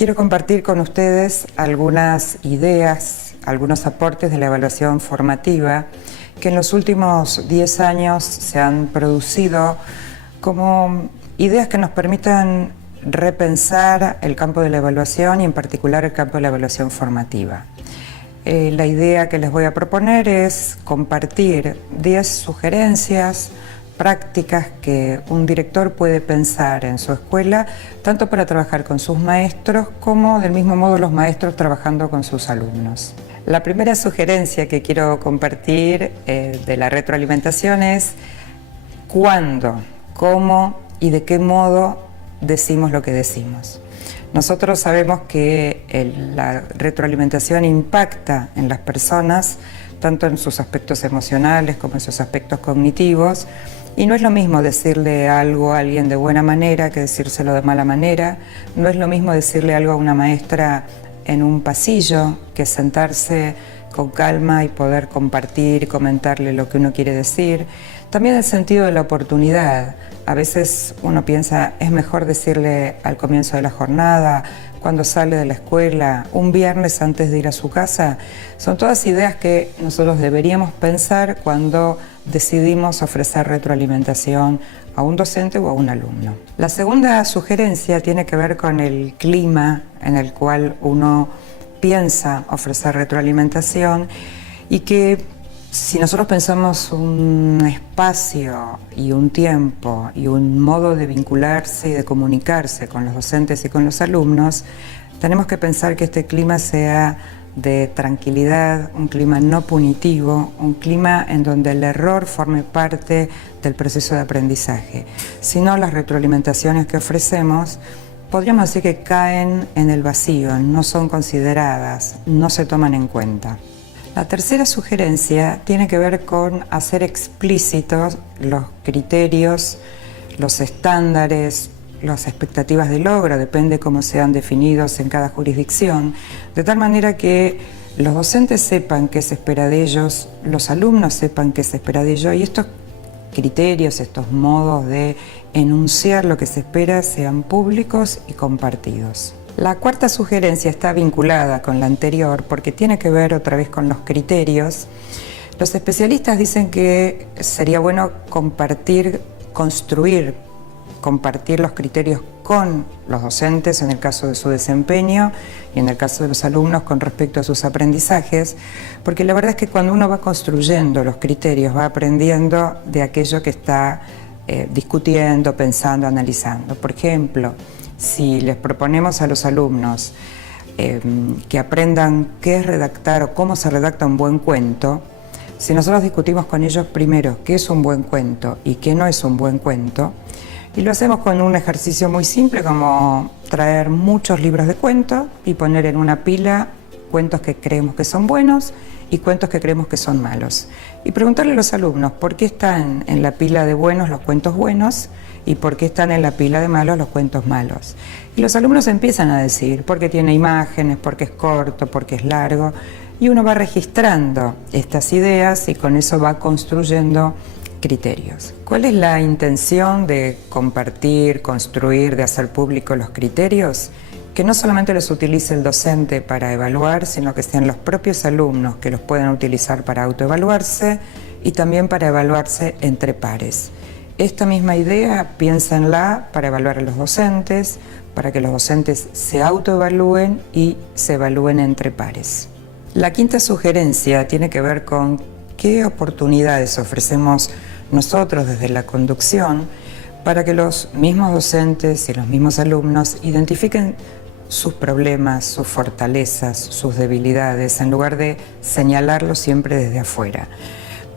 quiero compartir con ustedes algunas ideas, algunos aportes de la evaluación formativa que en los últimos 10 años se han producido como ideas que nos permitan repensar el campo de la evaluación y en particular el campo de la evaluación formativa. La idea que les voy a proponer es compartir 10 sugerencias prácticas que un director puede pensar en su escuela, tanto para trabajar con sus maestros como del mismo modo los maestros trabajando con sus alumnos. La primera sugerencia que quiero compartir de la retroalimentación es cuándo, cómo y de qué modo decimos lo que decimos. Nosotros sabemos que la retroalimentación impacta en las personas, tanto en sus aspectos emocionales como en sus aspectos cognitivos, y no es lo mismo decirle algo a alguien de buena manera que decírselo de mala manera, no es lo mismo decirle algo a una maestra en un pasillo que sentarse con calma y poder compartir y comentarle lo que uno quiere decir. También el sentido de la oportunidad. A veces uno piensa, es mejor decirle al comienzo de la jornada, cuando sale de la escuela, un viernes antes de ir a su casa. Son todas ideas que nosotros deberíamos pensar cuando decidimos ofrecer retroalimentación a un docente o a un alumno. La segunda sugerencia tiene que ver con el clima en el cual uno piensa ofrecer retroalimentación y que si nosotros pensamos un espacio y un tiempo y un modo de vincularse y de comunicarse con los docentes y con los alumnos, tenemos que pensar que este clima sea de tranquilidad, un clima no punitivo, un clima en donde el error forme parte del proceso de aprendizaje. Si no, las retroalimentaciones que ofrecemos podríamos decir que caen en el vacío, no son consideradas, no se toman en cuenta. La tercera sugerencia tiene que ver con hacer explícitos los criterios, los estándares, las expectativas de logro, depende cómo sean definidos en cada jurisdicción, de tal manera que los docentes sepan qué se espera de ellos, los alumnos sepan qué se espera de ellos y estos criterios, estos modos de enunciar lo que se espera sean públicos y compartidos. La cuarta sugerencia está vinculada con la anterior porque tiene que ver otra vez con los criterios. Los especialistas dicen que sería bueno compartir los criterios con los docentes en el caso de su desempeño y en el caso de los alumnos con respecto a sus aprendizajes, porque la verdad es que cuando uno va construyendo los criterios va aprendiendo de aquello que está discutiendo, pensando, analizando. Por ejemplo, si les proponemos a los alumnos que aprendan qué es redactar o cómo se redacta un buen cuento, si nosotros discutimos con ellos primero qué es un buen cuento y qué no es un buen cuento, y lo hacemos con un ejercicio muy simple como traer muchos libros de cuentos y poner en una pila cuentos que creemos que son buenos y cuentos que creemos que son malos. Y preguntarle a los alumnos por qué están en la pila de buenos los cuentos buenos y por qué están en la pila de malos los cuentos malos. Y los alumnos empiezan a decir por qué tiene imágenes, por qué es corto, por qué es largo, y uno va registrando estas ideas y con eso va construyendo criterios. ¿Cuál es la intención de compartir, construir, de hacer público los criterios? Que no solamente los utilice el docente para evaluar, sino que sean los propios alumnos que los puedan utilizar para autoevaluarse y también para evaluarse entre pares. Esta misma idea, piénsenla para evaluar a los docentes, para que los docentes se autoevalúen y se evalúen entre pares. La quinta sugerencia tiene que ver con qué oportunidades ofrecemos nosotros desde la conducción para que los mismos docentes y los mismos alumnos identifiquen sus problemas, sus fortalezas, sus debilidades, en lugar de señalarlos siempre desde afuera.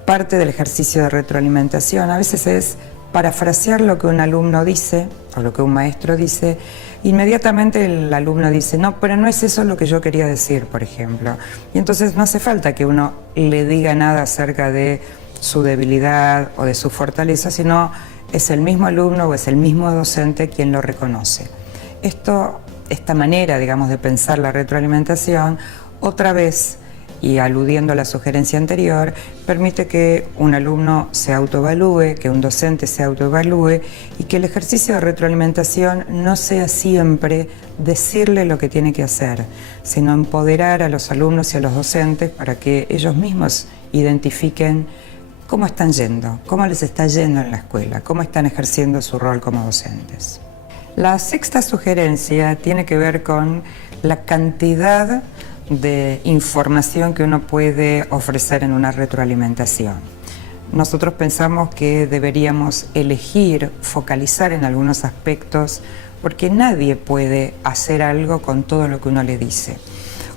Parte del ejercicio de retroalimentación a veces es parafrasear lo que un alumno dice o lo que un maestro dice. Inmediatamente el alumno dice, no, pero no es eso lo que yo quería decir, por ejemplo. Y entonces no hace falta que uno le diga nada acerca de su debilidad o de su fortaleza, sino es el mismo alumno o es el mismo docente quien lo reconoce. Esta manera, digamos, de pensar la retroalimentación, otra vez y aludiendo a la sugerencia anterior, permite que un alumno se autoevalúe, que un docente se autoevalúe y que el ejercicio de retroalimentación no sea siempre decirle lo que tiene que hacer, sino empoderar a los alumnos y a los docentes para que ellos mismos identifiquen cómo están yendo, cómo les está yendo en la escuela, cómo están ejerciendo su rol como docentes. La sexta sugerencia tiene que ver con la cantidad de información que uno puede ofrecer en una retroalimentación. Nosotros pensamos que deberíamos elegir, focalizar en algunos aspectos, porque nadie puede hacer algo con todo lo que uno le dice.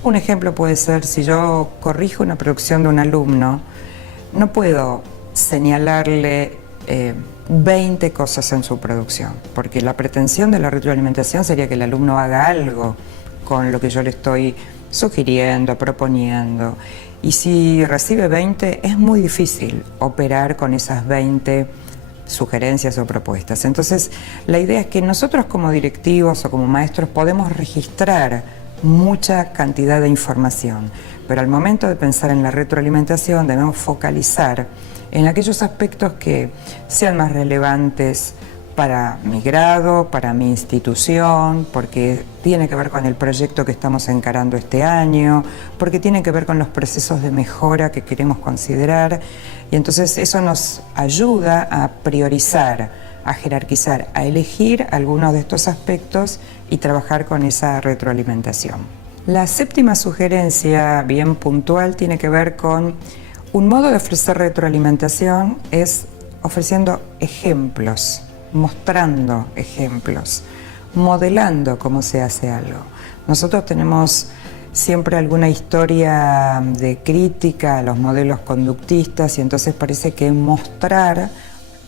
Un ejemplo puede ser, si yo corrijo una producción de un alumno, no puedo señalarle 20 cosas en su producción, porque la pretensión de la retroalimentación sería que el alumno haga algo con lo que yo le estoy sugiriendo, proponiendo. Y si recibe 20, es muy difícil operar con esas 20 sugerencias o propuestas. Entonces, la idea es que nosotros como directivos o como maestros podemos registrar mucha cantidad de información, pero al momento de pensar en la retroalimentación debemos focalizar en aquellos aspectos que sean más relevantes para mi grado, para mi institución, porque tiene que ver con el proyecto que estamos encarando este año, porque tiene que ver con los procesos de mejora que queremos considerar, y entonces eso nos ayuda a priorizar, a jerarquizar, a elegir algunos de estos aspectos y trabajar con esa retroalimentación. La séptima sugerencia, bien puntual, tiene que ver con un modo de ofrecer retroalimentación es ofreciendo ejemplos, mostrando ejemplos, modelando cómo se hace algo. Nosotros tenemos siempre alguna historia de crítica a los modelos conductistas y entonces parece que mostrar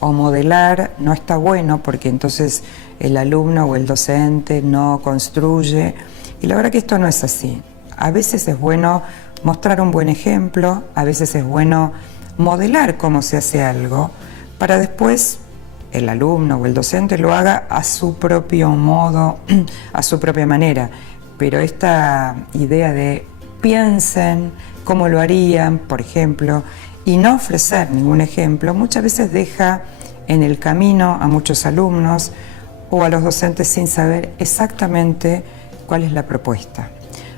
o modelar no está bueno porque entonces el alumno o el docente no construye, y la verdad que esto no es así. A veces es bueno mostrar un buen ejemplo, a veces es bueno modelar cómo se hace algo para después el alumno o el docente lo haga a su propio modo, a su propia manera. Pero esta idea de piensen cómo lo harían, por ejemplo, y no ofrecer ningún ejemplo, muchas veces deja en el camino a muchos alumnos o a los docentes sin saber exactamente cuál es la propuesta.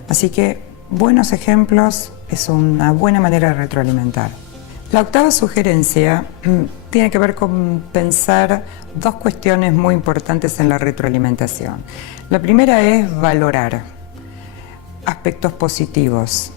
Así que buenos ejemplos es una buena manera de retroalimentar. La octava sugerencia tiene que ver con pensar dos cuestiones muy importantes en la retroalimentación. La primera es valorar aspectos positivos.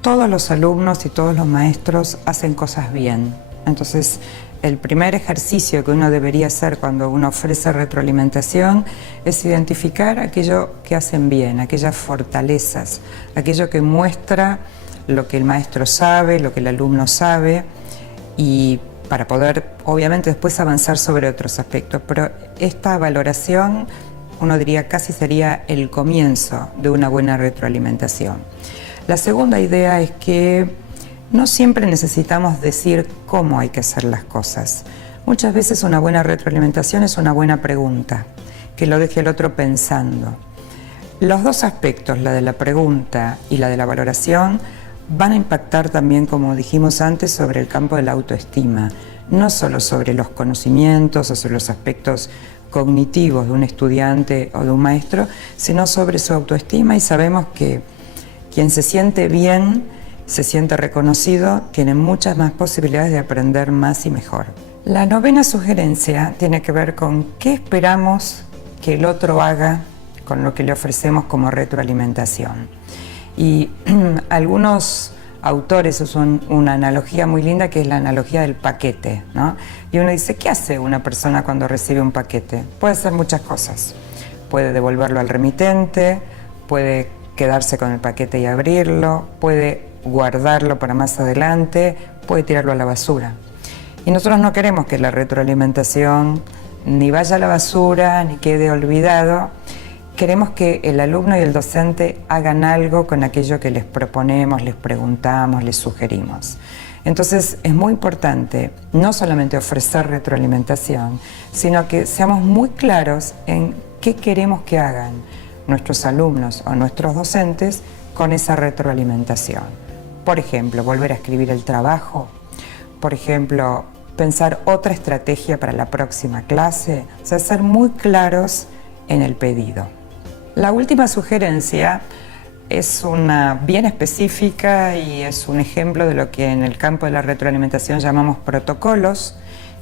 Todos los alumnos y todos los maestros hacen cosas bien. Entonces, el primer ejercicio que uno debería hacer cuando uno ofrece retroalimentación es identificar aquello que hacen bien, aquellas fortalezas, aquello que muestra lo que el maestro sabe, lo que el alumno sabe, y para poder, obviamente, después avanzar sobre otros aspectos. Pero esta valoración, uno diría, casi sería el comienzo de una buena retroalimentación. La segunda idea es que no siempre necesitamos decir cómo hay que hacer las cosas. Muchas veces una buena retroalimentación es una buena pregunta, que lo deje al otro pensando. Los dos aspectos, la de la pregunta y la de la valoración, van a impactar también, como dijimos antes, sobre el campo de la autoestima, no solo sobre los conocimientos o sobre los aspectos cognitivos de un estudiante o de un maestro, sino sobre su autoestima, y sabemos que quien se siente bien, se siente reconocido, tiene muchas más posibilidades de aprender más y mejor. La novena sugerencia tiene que ver con qué esperamos que el otro haga con lo que le ofrecemos como retroalimentación. Y algunos autores usan una analogía muy linda, que es la analogía del paquete, ¿no? Y uno dice, ¿qué hace una persona cuando recibe un paquete? Puede hacer muchas cosas. Puede devolverlo al remitente, puede quedarse con el paquete y abrirlo, puede guardarlo para más adelante, puede tirarlo a la basura. Y nosotros no queremos que la retroalimentación ni vaya a la basura, ni quede olvidado. Queremos que el alumno y el docente hagan algo con aquello que les proponemos, les preguntamos, les sugerimos. Entonces es muy importante no solamente ofrecer retroalimentación, sino que seamos muy claros en qué queremos que hagan nuestros alumnos o nuestros docentes con esa retroalimentación. Por ejemplo, volver a escribir el trabajo. Por ejemplo, pensar otra estrategia para la próxima clase. O sea, ser muy claros en el pedido. La última sugerencia es una bien específica y es un ejemplo de lo que en el campo de la retroalimentación llamamos protocolos,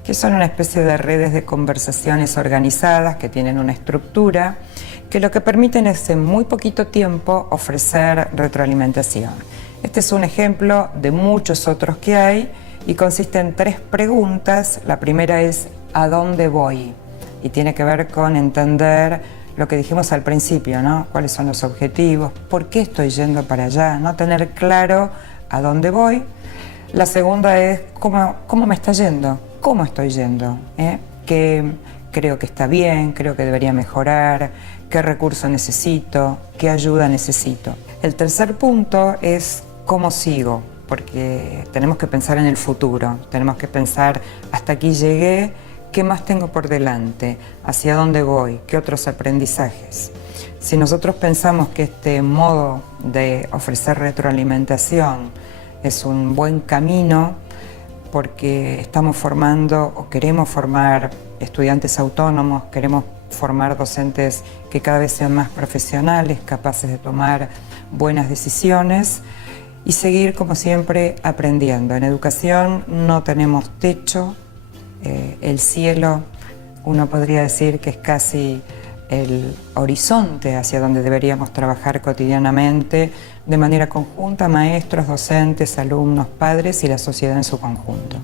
que son una especie de redes de conversaciones organizadas que tienen una estructura, que lo que permiten es en muy poquito tiempo ofrecer retroalimentación. Este es un ejemplo de muchos otros que hay y consiste en 3 preguntas. La primera es ¿a dónde voy? Y tiene que ver con entender lo que dijimos al principio, ¿no? ¿Cuáles son los objetivos? ¿Por qué estoy yendo para allá? ¿No? Tener claro a dónde voy. La segunda es ¿cómo me está yendo? ¿Cómo estoy yendo? ¿Qué creo que está bien? ¿Creo que debería mejorar? ¿Qué recurso necesito? ¿Qué ayuda necesito? El tercer punto es ¿cómo sigo? Porque tenemos que pensar en el futuro, tenemos que pensar hasta aquí llegué, ¿qué más tengo por delante? ¿Hacia dónde voy? ¿Qué otros aprendizajes? Si nosotros pensamos que este modo de ofrecer retroalimentación es un buen camino porque estamos formando o queremos formar estudiantes autónomos, queremos formar docentes que cada vez sean más profesionales, capaces de tomar buenas decisiones y seguir, como siempre, aprendiendo. En educación no tenemos techo, el cielo, uno podría decir que es casi el horizonte hacia donde deberíamos trabajar cotidianamente, de manera conjunta, maestros, docentes, alumnos, padres y la sociedad en su conjunto.